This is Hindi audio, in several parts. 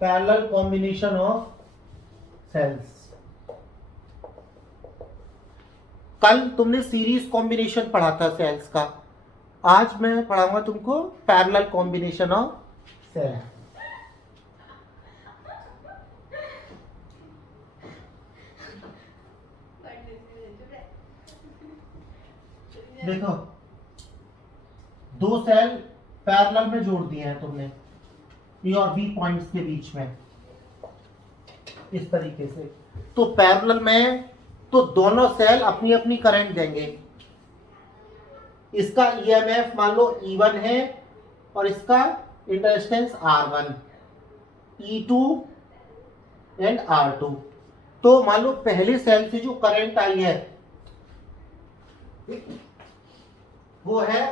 Parallel combination of sales. कल तुमने सीरीज कॉम्बिनेशन पढ़ा था सेल्स का, आज मैं पढ़ाऊंगा तुमको पैरेलल कॉम्बिनेशन ऑफ सेल्स। देखो, दो सेल पैरेलल में जोड़ दिए हैं तुमने ए और बी पॉइंट्स के बीच में इस तरीके से। तो पैरेलल में तो दोनों सेल अपनी अपनी करंट देंगे। इसका ईएमएफ मान लो E1 है और इसका इंटरस्टेंस R1, E2 एंड R2। तो मान लो पहले सेल से जो करंट आई है वो है,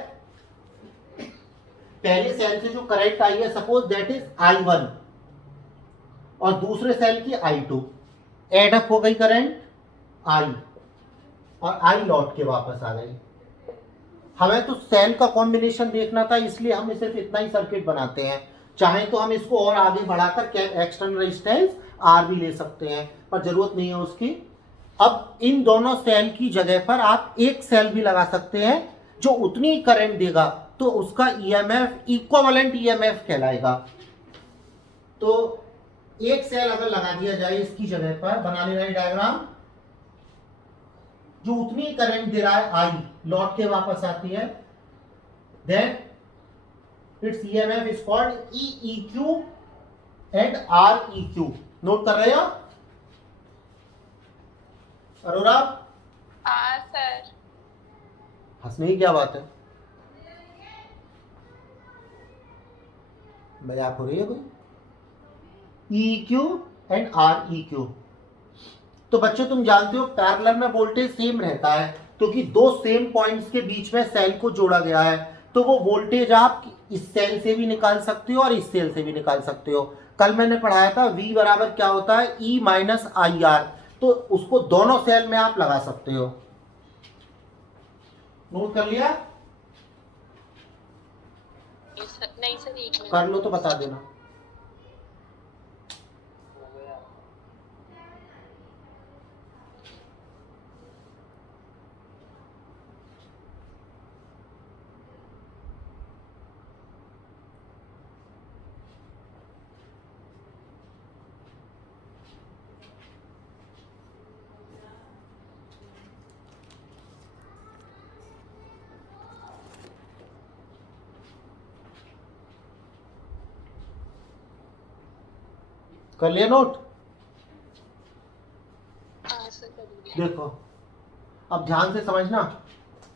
पहले सेल से जो करंट आई है सपोज दैट इज I1 और दूसरे सेल की I2, एड अप हो गई करंट I और I लौट के वापस आ गई। हमें तो सेल का कॉम्बिनेशन देखना था, इसलिए हम सिर्फ इतना ही सर्किट बनाते हैं। चाहे तो हम इसको और आगे बढ़ाकर एक्सटर्नल रेजिस्टेंस R भी ले सकते हैं, पर जरूरत नहीं है उसकी। अब इन दोनों सेल की जगह पर आप एक सेल भी लगा सकते हैं जो उतनी ही करंट देगा, तो उसका ईएमएफ इक्विवेलेंट ईएमएफ कहलाएगा। तो एक सेल अगर लगा दिया जाए इसकी जगह पर, बना लेना है डायग्राम, जो उतनी करंट दे रहा है आई, लौट के वापस आती है, then it's EMF is called EEQ and REQ। Note कर रहे हो अरोरा? हाँ सर। हंसने की क्या बात है, मजाक हो रही है कोई? EEQ and REQ। तो बच्चों तुम जानते हो पैरेलल में वोल्टेज सेम रहता है, क्योंकि दो सेम पॉइंट्स के बीच में सेल को जोड़ा गया है। तो वो वोल्टेज आप इस सेल से भी निकाल सकते हो और इस सेल से भी निकाल सकते हो। कल मैंने पढ़ाया था V बराबर क्या होता है, E माइनस IR। तो उसको दोनों सेल में आप लगा सकते हो। नोट कर लिया? नहीं सर, एक मिनट कर लो तो बता देना। कर लिया नोट? हाँ सर, कर लिया। देखो अब ध्यान से समझना,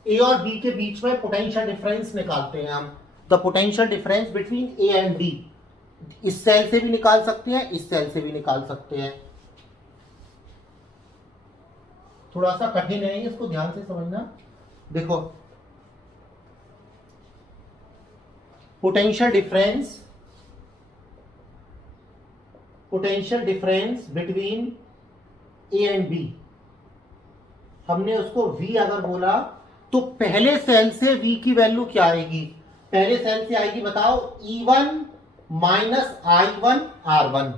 ए और बी के बीच में पोटेंशियल डिफरेंस निकालते हैं हम। The potential difference between A and B, इस सेल से भी निकाल सकते हैं, इस सेल से भी निकाल सकते हैं। थोड़ा सा कठिन है, इसको ध्यान से समझना। देखो, potential difference between A and B, हमने उसको V अगर बोला तो पहले सेल से V की वैल्यू क्या आएगी? पहले सेल से आएगी, बताओ, E1 माइनस I1 R1।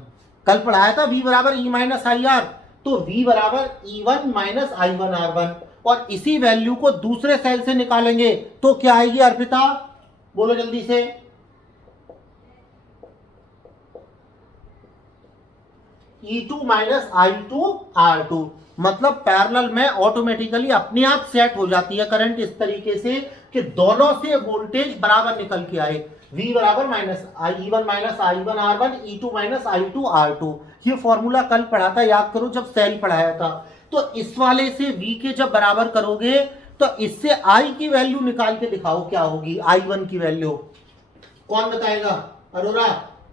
कल पढ़ाया था V बराबर E माइनस IR, तो V बराबर E1 माइनस I1 R1। और इसी वैल्यू को दूसरे सेल से निकालेंगे तो क्या आएगी अर्पिता? बोलो जल्दी से। E2 minus I2 R2। मतलब पैरेलल में ऑटोमेटिकली अपने आप सेट हो जाती है करंट इस तरीके से कि दोनों से वोल्टेज बराबर निकल के आए। V बराबर minus E1 minus I1 R1, E2 minus I2 R2। ये फॉर्मूला कल पढ़ा था, याद करो जब सेल पढ़ाया था। तो इस वाले से V के जब बराबर करोगे तो इससे I की वैल्यू निकाल के दिखाओ क्या होगी। I1 की वैल्यू कौन बताएगा? अरोरा,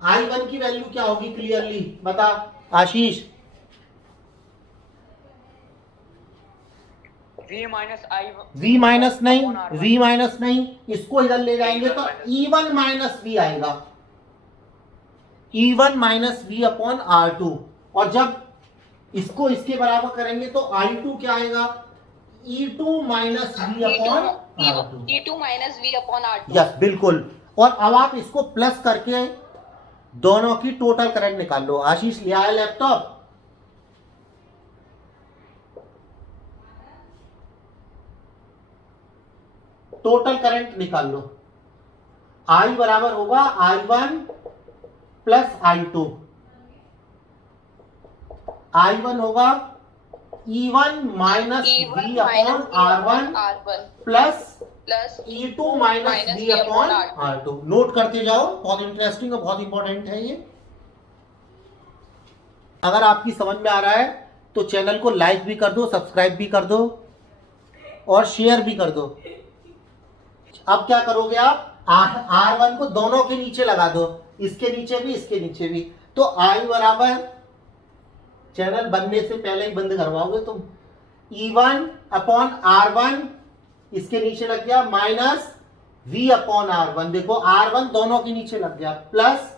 I1 की वैल्यू क्या होगी क्लियरली बता। आशीष, V माइनस नहीं, इसको इधर ले जाएंगे तो E1 माइनस V आएगा, E1 minus V upon R2। और जब इसको इसके बराबर करेंगे तो I2 क्या आएगा? E2 minus V upon R2। E2 minus V upon R2। Yes बिल्कुल। और अब आप इसको प्लस करके दोनों की टोटल करंट निकाल लो। आशीष ले आया लैपटॉप? टोटल करंट निकाल लो। I बराबर होगा I1 प्लस I2। I1 होगा E1 minus V upon R1 plus E2 minus V upon R2। Note करते जाओ, बहुत इंटरेस्टिंग और बहुत इंपॉर्टेंट है ये। अगर आपकी समझ में आ रहा है तो चैनल को लाइक भी कर दो, सब्सक्राइब भी कर दो और शेयर भी कर दो। अब क्या करोगे आप? R1 को दोनों के नीचे लगा दो, इसके नीचे भी, इसके नीचे भी। तो I बराबर, चैनल बनने से पहले ही बंद करवाओगे तुम, E1 अपॉन R1, इसके नीचे लग गया, माइनस V अपॉन R1, देखो R1 दोनों के नीचे लग गया, plus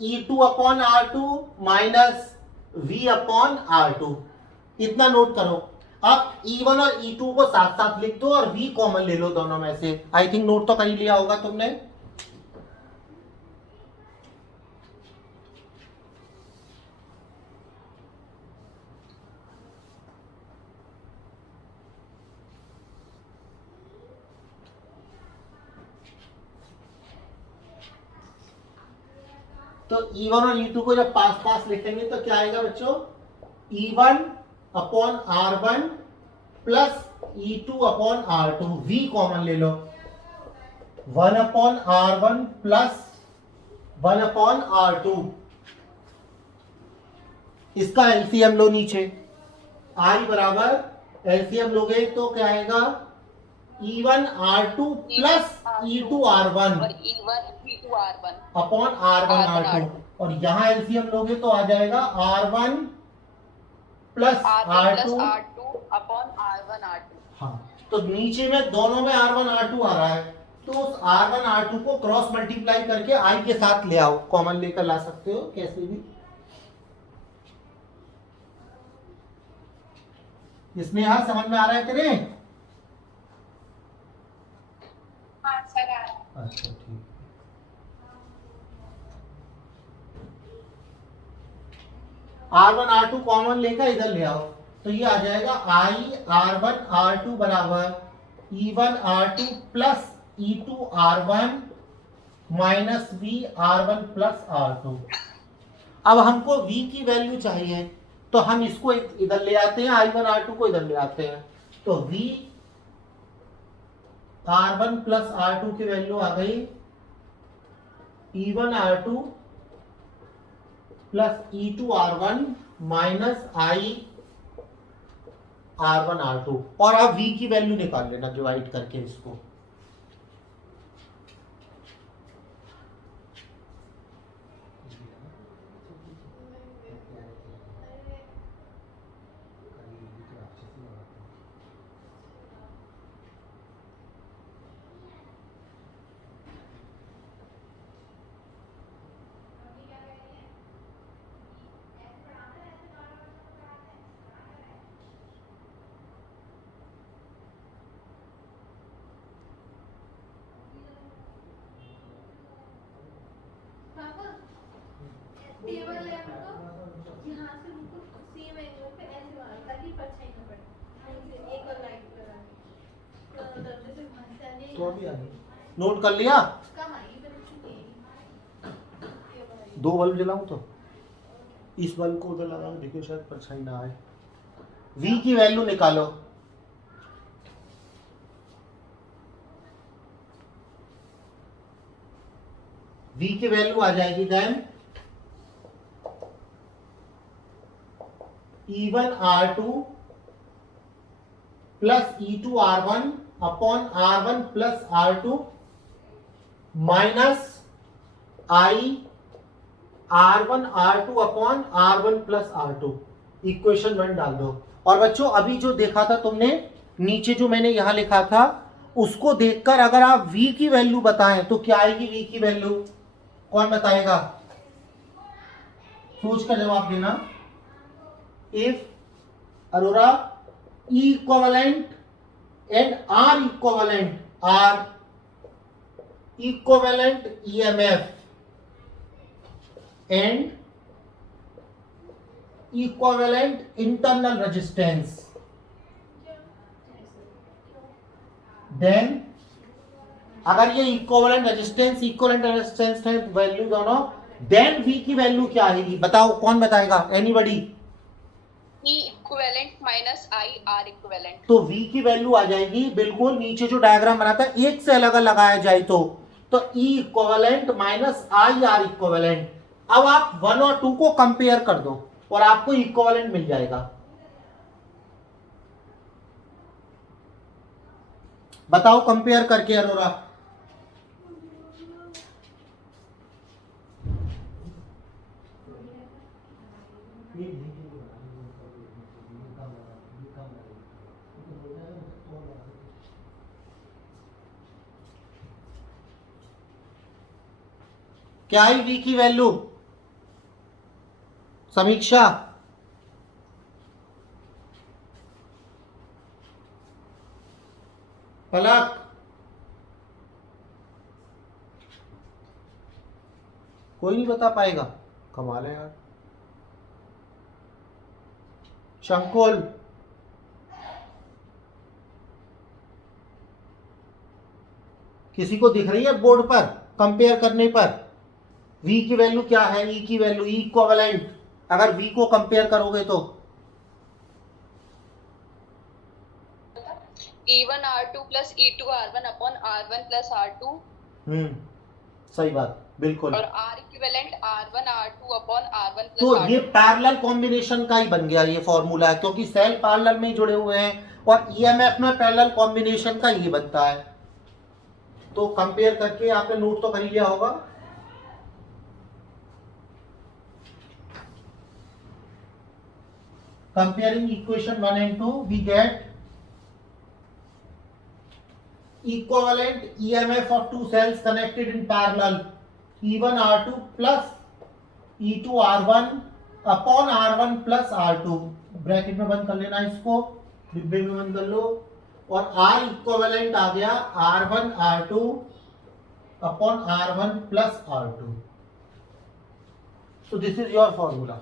E2 upon R2 minus V upon R2। इतना नोट करो। अब E1 और E2 को साथ साथ लिख दो और V कॉमन ले लो दोनों में से। आई थिंक नोट तो कर ही लिया होगा तुमने। तो E1 और E2 को जब पास पास लिखेंगे तो क्या आएगा बच्चों? E1 upon R1 plus E2 upon R2। V common ले लो, 1 upon R1 plus 1 upon R2। इसका एलसीएम लो नीचे। I बराबर एलसीएम लोगे तो क्या आएगा? E1 R2 plus E2 R1 upon R1 R2। और यहां एलसीएम लोगे तो आ जाएगा R1 plus R2 upon R1 R2। हाँ, तो नीचे में दोनों में R1 R2 आ रहा है, तो उस R1 R2 को क्रॉस मल्टीप्लाई करके I के साथ ले आओ, कॉमन लेकर ला सकते हो कैसे भी। इसमें यहां समझ में आ रहा है तेरे? हाँ सर आ रहा है। अच्छा ठीक। R1 R2 कॉमन लेकर इधर ले आओ, तो ये आ जाएगा I R1 R2 बराबर E1 R2 plus E2 R1 minus V R1 plus R2। अब हमको V की वैल्यू चाहिए, तो हम इसको इधर ले आते हैं, I1 R2 को इधर ले आते हैं, तो V R1 प्लस R2 की वैल्यू आ गई E1 R2 plus E2 R1 minus I R1 R2। और आप V की वैल्यू निकाल लेना डिवाइड करके इसको। टेबल लैंप को यहाँ से बिल्कुल सेम एंगल पे ऐसे मारो ताकि परछाई न पड़े। यहीं से एक और लाइट लगा के दर्द से वहाँ से आने तो अभी आ गई। नोट कर लिया? कहाँ इधर चुके दो बल्ब जलाऊं तो इस बल्ब को उधर लगाओ, देखिए शायद परछाई ना आए। V की वैल्यू निकालो। V की वैल्यू आ जाएगी then E1 R2 plus E2 R1 upon R1 plus R2 minus I R1 R2 upon R1 plus R2। Equation 1 डाल दो। और बच्चों अभी जो देखा था तुमने नीचे, जो मैंने यहां लिखा था, उसको देखकर अगर आप V की वैल्यू बताएं तो क्या आएगी V की वैल्यू? कौन बताएगा? सोच कर जवाब देना। If Aurora E equivalent and R equivalent EMF and equivalent internal resistance, then अगर ये इक्विवेलेंट रेजिस्टेंस है वैल्यू दोनों, देन V की वैल्यू क्या आएगी? बताओ, कौन बताएगा? Anybody? E equivalent minus I R equivalent. तो V की वैल्यू आ जाएगी बिल्कुल नीचे जो डायग्राम बनाता है, एक से अलग लगाया जाए तो E equivalent minus I R equivalent. अब आप 1 और 2 को कंपेयर कर दो और आपको इक्विवेलेंट मिल जाएगा। बताओ कंपेयर करके अरोरा। क्या आई V की वैल्यू? समीक्षा, पलक, कोई नहीं बता पाएगा? कमाल है यार। शंकुल, किसी को दिख रही है बोर्ड पर कंपेयर करने पर? V की वैल्यू क्या है? E की वैल्यू, E इक्विवेलेंट अगर V को कंपेयर करोगे तो E1 R2 plus E2 R1 upon R1 plus R2 सही बात, बिल्कुल। और R equivalent R1 R2 upon R1 plus तो R2. ये पैरेलल कॉम्बिनेशन का ही बन गया ये फॉर्मूला है, क्योंकि सेल पैरेलल में ही जुड़े हुए हैं और ईएमएफ में पैरेलल कॉम्बिनेशन का ये बनता है। तो कंपेयर करके आपने नोट तो कर ही लिया होगा। Comparing equation 1 and 2, we get equivalent EMF of two cells connected in parallel, E1 R2 plus E2 R1 upon R1 plus R2। Bracket में बंद कर लेना इसको, डिब्बे में बंद कर लो। और R इक्विवेलेंट आ गया R1 R2 upon R1 plus R2। So this is your formula।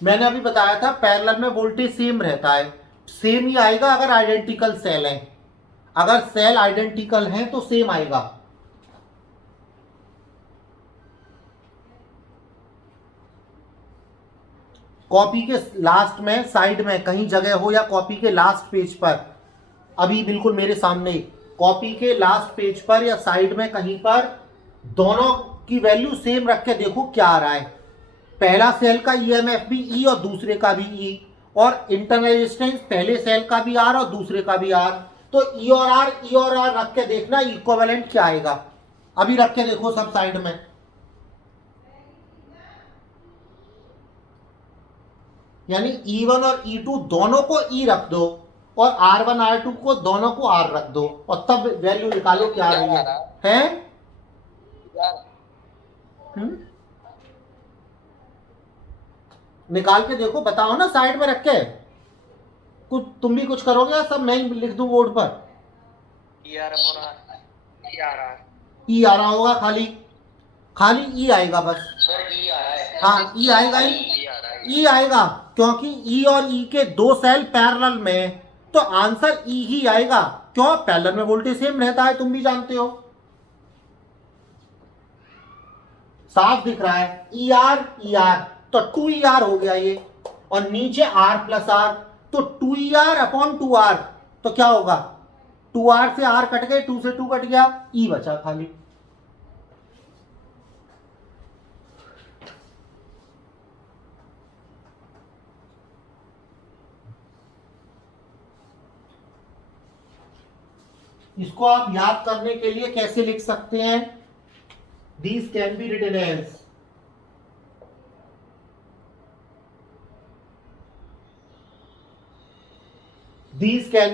मैंने अभी बताया था पैरेलल में वोल्टेज सेम रहता है, सेम ही आएगा अगर आइडेंटिकल सेल है। अगर सेल आइडेंटिकल है तो सेम आएगा। कॉपी के लास्ट में, साइड में कहीं जगह हो या कॉपी के लास्ट पेज पर, अभी बिल्कुल मेरे सामने कॉपी के लास्ट पेज पर या साइड में कहीं पर दोनों की वैल्यू सेम रख के देखो क्या आ रहा है। पहला सेल का ईएमएफ भी ई और दूसरे का भी ई, और इंटरनल रेजिस्टेंस पहले सेल का भी आर और दूसरे का भी आर। तो ई और आर रख के देखना इक्विवेलेंट क्या आएगा। अभी रख के देखो सब साइड में। यानी E1 और E2 दोनों को E रख दो और R1 R2 को दोनों को R रख दो और तब वैल्यू निकालो क्या आ रही है? निकाल के देखो, बताओ ना साइड में रख के। कुछ तुम भी कुछ करोगे या सब मैं ही लिख दूं बोर्ड पर? ई आ रहा होगा, खाली ई आएगा बस। सर ई आ रहा है। हाँ ई आएगा ही, ई आएगा क्योंकि ई और ई के दो सेल पैरेलल में, तो आंसर ई ही आएगा। क्यों? पैरेलल में वोल्टेज सेम रहता है, तुम भी जानते हो। साफ दिख रहा है ई आर तो 2ER हो गया ये, और नीचे R प्लस आर, तो 2ER अपॉन 2R। तो क्या होगा? 2R से R कट गए, 2 से 2 कट गया, E बचा खाली। इसको आप याद करने के लिए कैसे लिख सकते हैं? These can be written as these can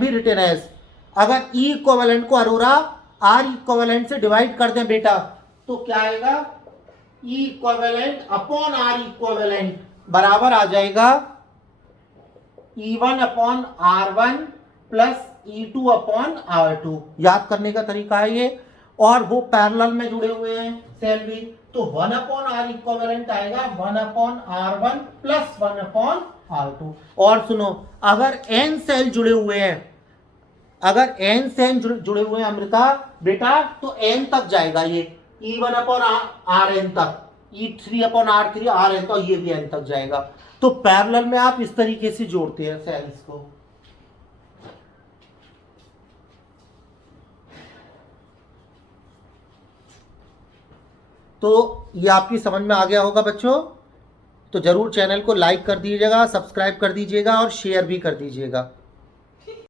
be written as, अगर E इक्विवेलेंट को अरोरा R इक्विवेलेंट से डिवाइड कर दें बेटा, तो क्या आएगा? E equivalent upon R equivalent बराबर आ जाएगा E1 upon R1 plus E2 upon R2। याद करने का तरीका है ये। और वो पैरेलल में जुड़े हुए हैं सेल भी, तो 1 अपॉन R इक्विवेलेंट आएगा 1 upon R1 plus 1 upon R2। और सुनो, अगर n सेल जुड़े हुए हैं, अगर n सेल जुड़े हुए हैं अमृता बेटा, तो n तक जाएगा ये, E1 अपॉन Rn तक, E3 अपॉन R3 Rn, तो ये भी n तक जाएगा। तो पैरेलल में आप इस तरीके से जोड़ते हैं सेल्स को। तो ये आपकी समझ में आ गया होगा बच्चों। तो जरूर चैनल को लाइक कर दीजिएगा, सब्सक्राइब कर दीजिएगा और शेयर भी कर दीजिएगा।